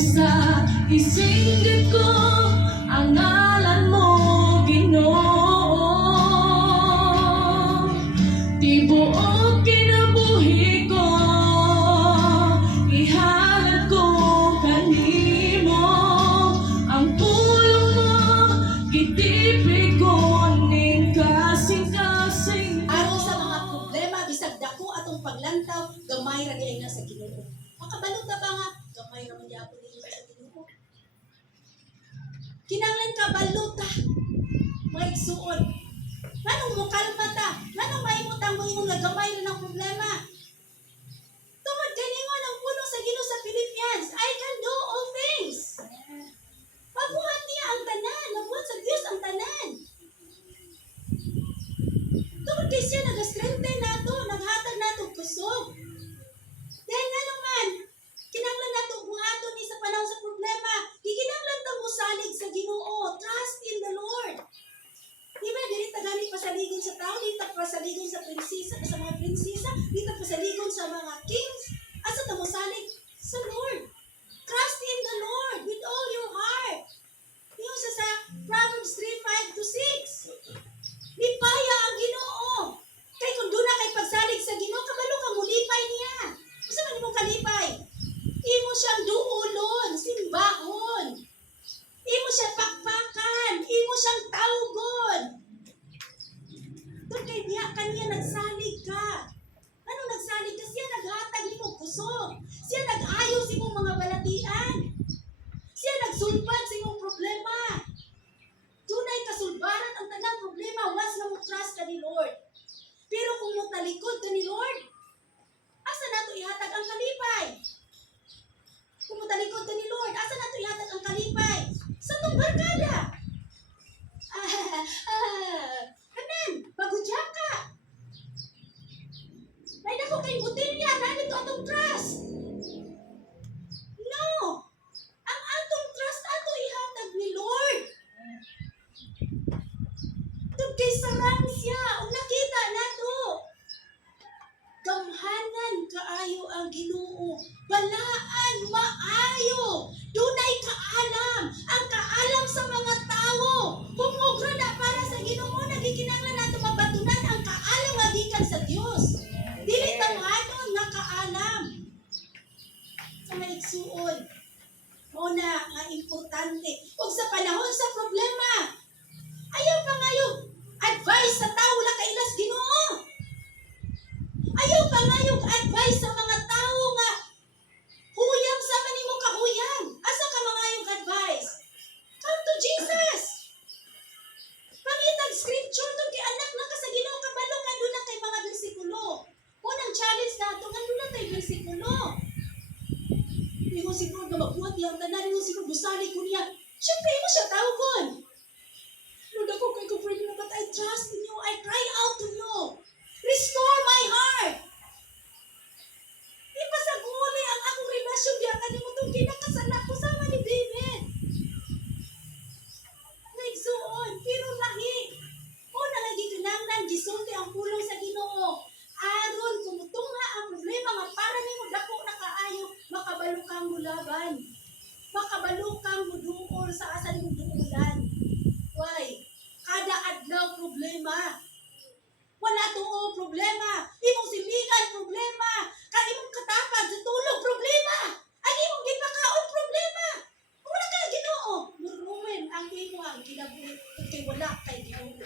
sa isingit ko ang ngalan mo, Ginoo. Tibuok kinabuhi ko, ihalad ko kanimo. Ang tulong mo, gitipig ko ning kasing-kasing ko. Aron sa mga problema, bisag dako atong paglantaw, gamay ra diay na sa Ginoo. Makabalot na ba nga? Gamay ra man gyapon ninyo sa Ginoo. Kinahanglan ka baluta. Mga igsuon. Nganong mo kalma ta? Nganong maimutang mo imong gamay ra ng problema? Tungod ganingon ang puno sa Ginoo sa Philippians, I can do all things. Pagbuhat niya ang tanan, nabuhat sa Dios ang tanan. Tungod kay siya nag-strengthen nato, naghatag nato kusog. Dahil nga naman, kinahanglan nato buhaton ni sa panahon sa problema. Gikinahanglan ta mosalig sa Ginoo. Trust in the Lord. Di ba, dili ta gani pasaligon sa tao, dili ta pasaligon sa prinsesa, sa mga prinsesa, dili ta pasaligon sa mga kings. Asa ta mosalig sa Lord. Trust in the Lord with all your heart. Yung sa Proverbs 3:5-6. Lipaya ang Ginoo. Kay kung doon na kay pagsalig sa Ginoo, kabalo ka mulipay niya. Gusto man imong kalipay? Imo siyang duulon, simbahon. Imo siya pakpakan, imo siyang tawgon. Doon kay diya kaniya nagsalig ka. Ano nagsalig ka? Siya naghatag nimo kusog. Siya nag-ayos imong mga balatian. Siya nagsulbad sa imong problema. Tunay kasulbaran ang tanang problema once na mo trust ka ni Lord. Pero kung mo talikod ka ni Lord, asa nato ihatag ang kalipay? Kung mo talikod ka ni Lord, asa nato ihatag ang kalipay? Sa tong barkada. Kanan, bagudya ka. May dako kay butilya, ganito atong trust. No! Ang atong trust ato ihatag ni Lord. Tug kay sarang siya, ug nakita nato. Gamhanan kaayo ang Ginoo. Balaan maayo. Dunay kaalam. Ang kaalam sa mga tao. Kung ogra na para sa Ginoo, nagikinahanglan nato mabatunan ang kaalam nga gikan sa Dios. Dili tanghanon nga kaalam. Sa maigsuon. Mao na nga importante. Ug sa panahon sa problema, ayaw pa ngayo advice sa tao wala ka ilas Ginoo. Ayaw pa ngayo advice sa mga tao nga huyang sa kanimo kahuyang. Asa ka mangayong advice? Come to Jesus. Pangitag scripture to kay anak na ka sa Ginoo kabalo ka doon na kay mga bersikulo. Unang challenge nato nga doon na tay bersikulo. Ingon siguro na magbuhat niya ang tanan, ingon siguro busali ko niya. Siyempre, mo siya tawgon. Lord, ako kay ko-pray na, but I trust in you. I cry out to you. Restore my heart. Ipasaguli ang akong relasyon diya kanimo tong kinakasala ko sama ni David. Nagsuon, pero lahi. O nangagikinanglan, gisulti ang pulong sa Ginoo. Aron, kumutungha ang problema nga para nimo dako na kaayo, makabalo kang mulaban. Makabalo kang muduol sa asa nimo duulan. Why? Kada adlaw problema. Wala tuo problema. Imong siligan problema. Kay imong katapad sa tulog problema. Ang imong gipakaon problema. Wala ka Ginoo. Murumen ang imo ang kinabuhi kay wala kay Ginoo.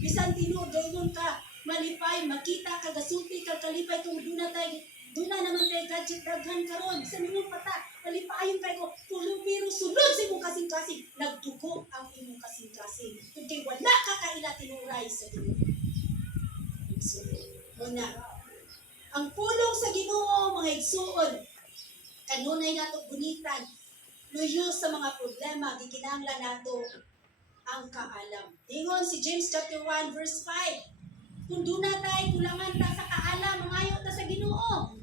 Bisan tinuod dayon ka malipay, makita ka gasulti ka kalipay kung duna naman tay gadget daghan karon sa imong pata. Malipayon kay ko tulong pero sulod sa imong kasing-kasing. Nagdugo ang imong kasing-kasing. Kay wala ka kaila tinuray sa Ginoo. So, muna. Ang pulong sa Ginoo mga igsuon. Kanunay nato gunitan. Luyo sa mga problema gikinahanglan nato ang kaalam. Ingon si James chapter 1 verse 5. Kung duna tay kulangan ta sa kaalam, mangayo ta sa Ginoo.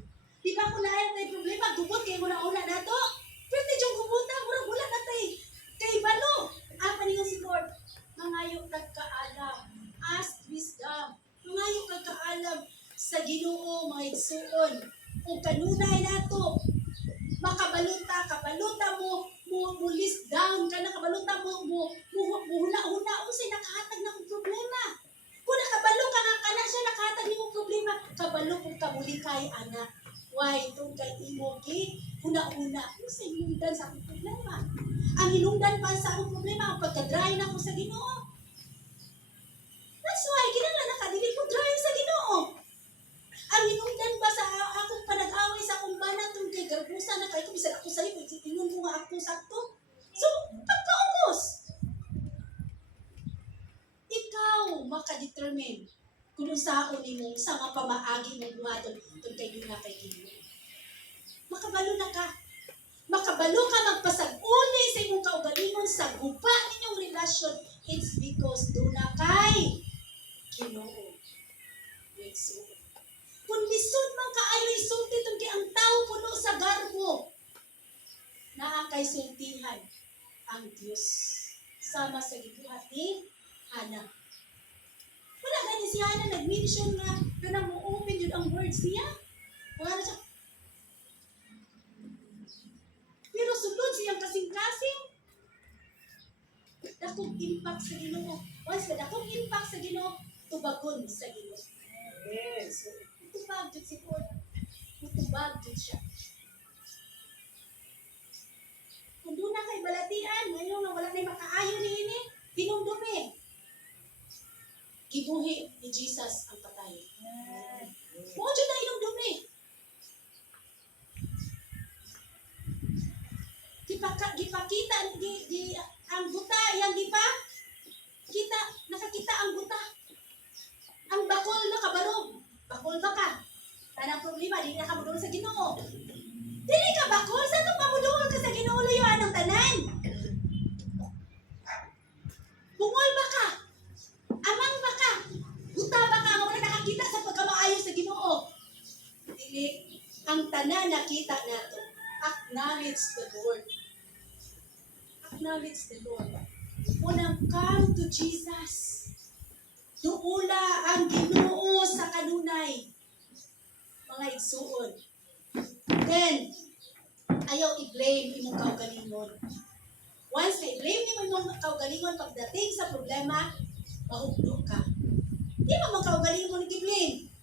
Di ba kung naayang tayo problema, gubot kayo una nato? Pwede diyong gubutan, murag wala na tayo. Kay balo. Apa niyo si Lord? Mangayo kag kaalam. Ask wisdom. Mangayo kag kaalam sa Ginoo mga igsuon. Kung kanunay nato, makabalunta, kabalo nakabalutan mo huna-huna unsay nakahatag na kong problema. Kung nakabalo ka nga kana siya nakahatag nimo problema, kabalo kung kabuli kay ana. Why tong kay imo gi huna-huna unsay hinungdan sa akong problema. Ang hinungdan pa sa akong problema ang pagka-dry na ko sa Ginoo. That's why kinahanglan nakadili ko dry sa Ginoo. Ang hinungdan ba sa akong panag-away sa akong bana tong kay garbusa na kay ko bisan ako sa libo ingon ko nga ako sakto. So pagkaubos. Ikaw makadetermine kung unsaon nimo sa nga pamaagi mo buhaton tong kay duna kay Ginoo. Makabalo na ka. Makabalo ka magpasag-uli sa imong kaugalingon sa guba ninyong relasyon. It's because duna kay Ginoo. So, kung lisod man kaayo isulti tong kay ang tao puno sa garbo. Naa kay sultihan ang Dios sama sa gibuhat ni Hana. Wala gani si Hana nag-mention nga kanang mo-open yun ang words niya. Wala siya. Pero sulod siyang kasing-kasing. Dakong impact sa Ginoo. Once na dakong impact sa Ginoo, tubagon sa Ginoo. Yes. Utubag dyan si Lord. Utubag dyan siya. Kung doon na kay balatian, ngayon na wala na makaayo ni ini, hinumdumi. Gibuhi ni Jesus ang patay. Mo dyan na hinumdumi. Gipakita ang buta, yang nakakita ang buta. Ang bakol na kabarog. Bakol ba ka? Tanang problema, di na ka mudulog sa Ginoo. Dili ka bakol, saan ito pamudulog ka sa Ginoo layuan ng tanan? Bungol ba ka? Amang ba ka? Buta ba ka? Wala nakakita sa pagkamaayo sa Ginoo. Dili, ang tanan nakita nato. Acknowledge the Lord. Acknowledge the Lord. Unang come to Jesus. Duula ang Ginoo sa kanunay. Mga igsuon. Then, ayaw i-blame imong kaugalingon. Once na i-blame nimo imong kaugalingon pagdating sa problema, mahugno ka. Di mo mga kaugalingon i-blame.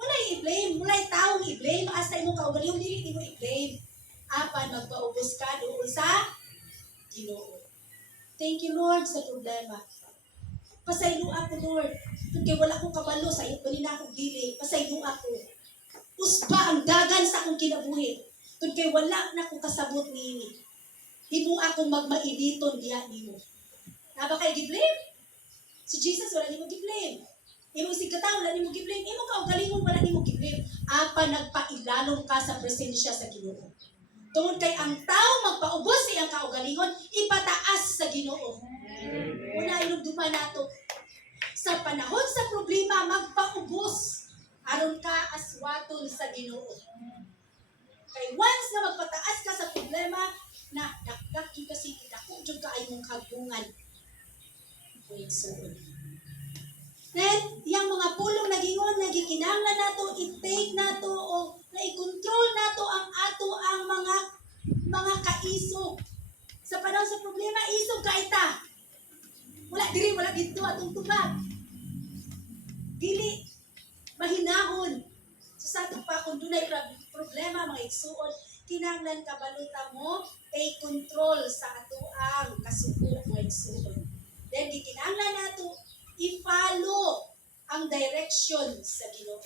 Wala i-blame. Wala taong i-blame. Asa imong kaugalingon, dili mo i-blame. Apan magpaubos ka doon sa Ginoo. Thank you, Lord, sa problema. Pasaylo ako, Lord. Kaya wala akong kabalo sa iyo, na akong dili. Pasaylo ako. Usba ang dagan sa akong kinabuhi. Kaya wala na akong kasabot niini. Hibo akong magmaibiton diya nimo. Naba kayo gi-blame? Si Jesus wala nimo gi-blame. Imo sigata wala nimo gi-blame. Imo kaugalingon wala nimo gi-blame. Apa nagpailalong ka sa presensya sa Ginoo. Tungod kay ang tao magpaubos sa iyang kaugalingon, ipataas sa Ginoo. Una ilugduman nato. Sa panahon sa problema, magpaubos. Aron ka aswaton sa Ginoo. Kay once na magpataas ka sa problema, na dakdak yung kasi dako yung kaayong kagungan. Wait, so. Then, yung mga pulong nagingon, nagikinanglan nato, i-take nato, o na-i-control nato ang ato ang mga kaisog. Sa panahon sa problema, isog ka ita. Wala diri, wala dito atong tubag. Dili, mahinahon. So sa pa kung dunay problema, mga igsuon, kinanglan kabaluta mo, take control sa atoang kasuko, mga igsuon. Then, di kinanglan nato, i-follow ang direction sa Ginoo.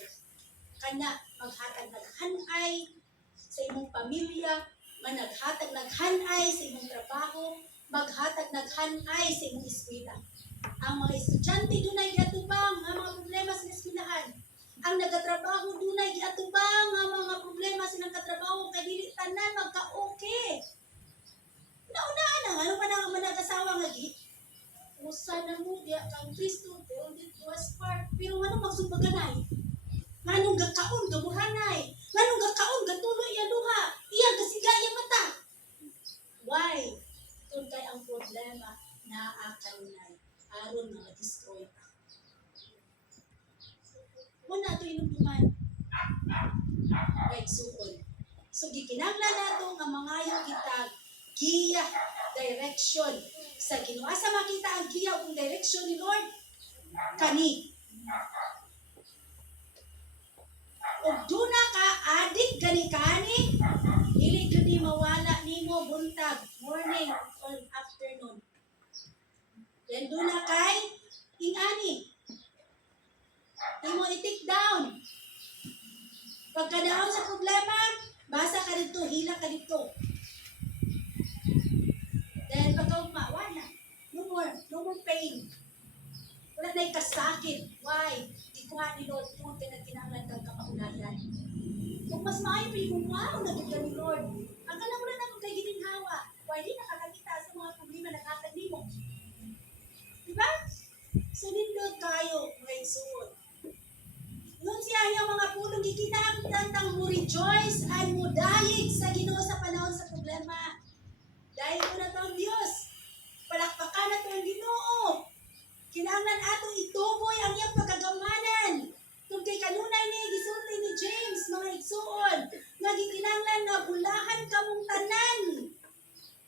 Kana, maghatag naghanay sa imong pamilya, managhatag naghanay sa imong trabaho, maghatag naghanay sa imong eskwela. Ang mga estudyante dunay giatubang ang mga problema sa eskwelahan. Ang nagatrabaho dunay giatubang ang mga problema sa nagkatrabaho kay dili tanan magka-okay. Naunaan na ano pa nang managasawa nga gi. Usa na mo diya kang Kristo, build it to a spark. Pero ano magsumbaganay? Nganong gakaon gabuhanay? Nganong gakaon gatuloy ya duha? Iyang kasigaya mata. Why? Kung kay ang problema naakanunay aron nga ma-destroy ka. Muna ito inumduman. Right, suon. So, gikinanglan nato nga mangayo kitag giya, direction sa Ginoo. Asa makita ang giya ug direction ni Lord? Kani. Ug duna ka adik gani kani, dili jud ni mawala nimo buntag, morning or afternoon. Then duna kay ingani. Imo i-take down. Pagkadaon sa problema, basa ka dito, hila ka dito. Then pagkaugma, wala. No more pain. Wala na ikasakit. Why? Di ko nga ni Lord kung pinagkinanglan kang kapaulayan. Kung mas maayo pa yung wow, nagiging ni Lord. Ang kalamulan na kung kay gininhawa. Why di nakakakita sa mga problema na kakad mo? Diba? So nindot tayo, mga igsoon. Nung siya yung mga pulong gikinahanglan mo rejoice and mo dahig sa Ginoo sa panahon sa problema. Dahil ko na to ang Diyos. Palakpakan na to ang Ginoo. Kinahanglan ato ituboy ang iyang pagkagamanan. Kung kay kanunay ni gisulti ni James, mga igsuon, nga gikinahanglan nga bulahan kamong tanan.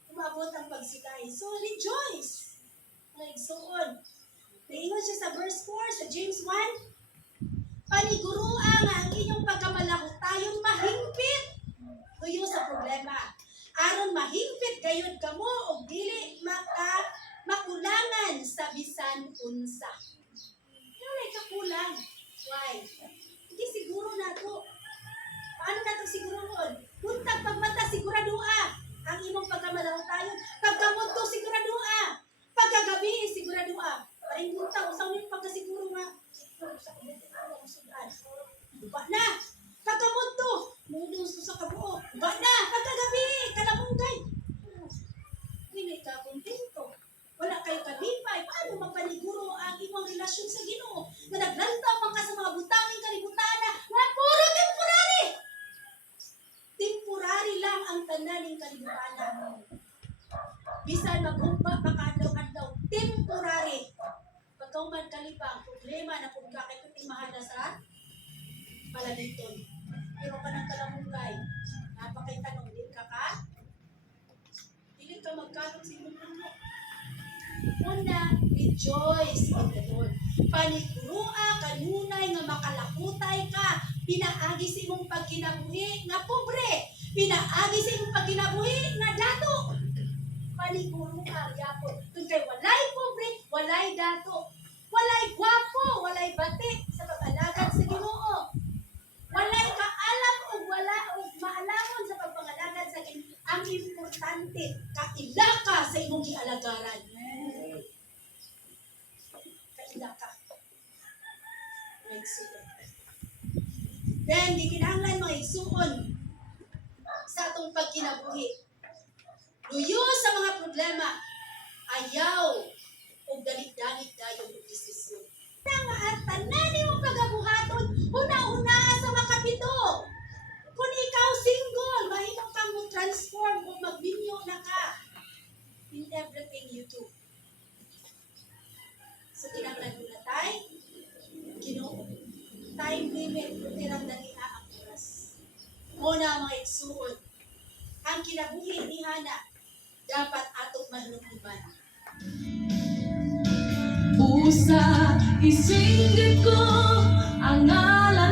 Umabot ang pagsikay. So rejoice, mga igsuon. Naingon siya sa verse 4 sa James 1. Panigurua nga ang inyong pagkamalahutayon mahingpit. Tuyo sa problema. Aron mahingpit gayud kamo og dili makulangan sa bisan unsa. Wala kakulang. Why? Hindi siguro na to. Paano na ito siguroon? Buntag pagmata siguradua ang imong pagkamalahutayon. Pagkamudto siguradua. Pagkagabi siguradua. Paring buntag usaw ni pagkasiguro nga. Ba na! Pagkamudto! Mudong sa kabuo. Ba na! Pagkagabi! Kalamungkay! Hindi ka kontento. Wala kayo kalipay. Paano mapaniguro ang imong relasyon sa Ginoo? Na naglantaw man ka sa mga butanging kalibutan na puro temporary! Temporary lang ang tananing kalibutan. Bisan mag-umpa makadlaw-adlaw. Temporary. Pagkauman kalipang problema na kung kakay kuting mahala sa palaliton. Pero ka ng kalamungkay. Napakay tanong, din ka ka? Hindi ka magkalong sa imong puno. Una, rejoice in the Lord. Panigurua kanunay nga makalakutay ka. Pinaagi sa imong pagkinabuhi nga pobre. Pinaagi sa imong pagkinabuhi nga dato. Panigurua yapon. Kung kay walay pobre, walay dato. Walay gwapo, walay bati sa pag-alagad sa Ginoo. Walay kaalam o wala o maalamon sa pagpangalagad sa Ginoo. Ang importante, kaila ka sa imong gialagaran. Kaila ka. Mga igsuon. Then, di kinahanglan mga igsuon sa atong pagkinabuhi. Luyo sa mga problema, ayaw o dalit-dalit dayon o desisyon. Nga at tanan mo pagabuhaton, una-una sa makapito. Kung ikaw single, mahimong kang mo transform o magbinyo na ka in everything you do. So, kinahanglan mo na tayo, Ginoo, time limit, tirang dali ang oras. Muna mga igsuon, ang kinabuhi ni Hana, dapat atong mahinuman. Usa, isinggit ko ang ngalan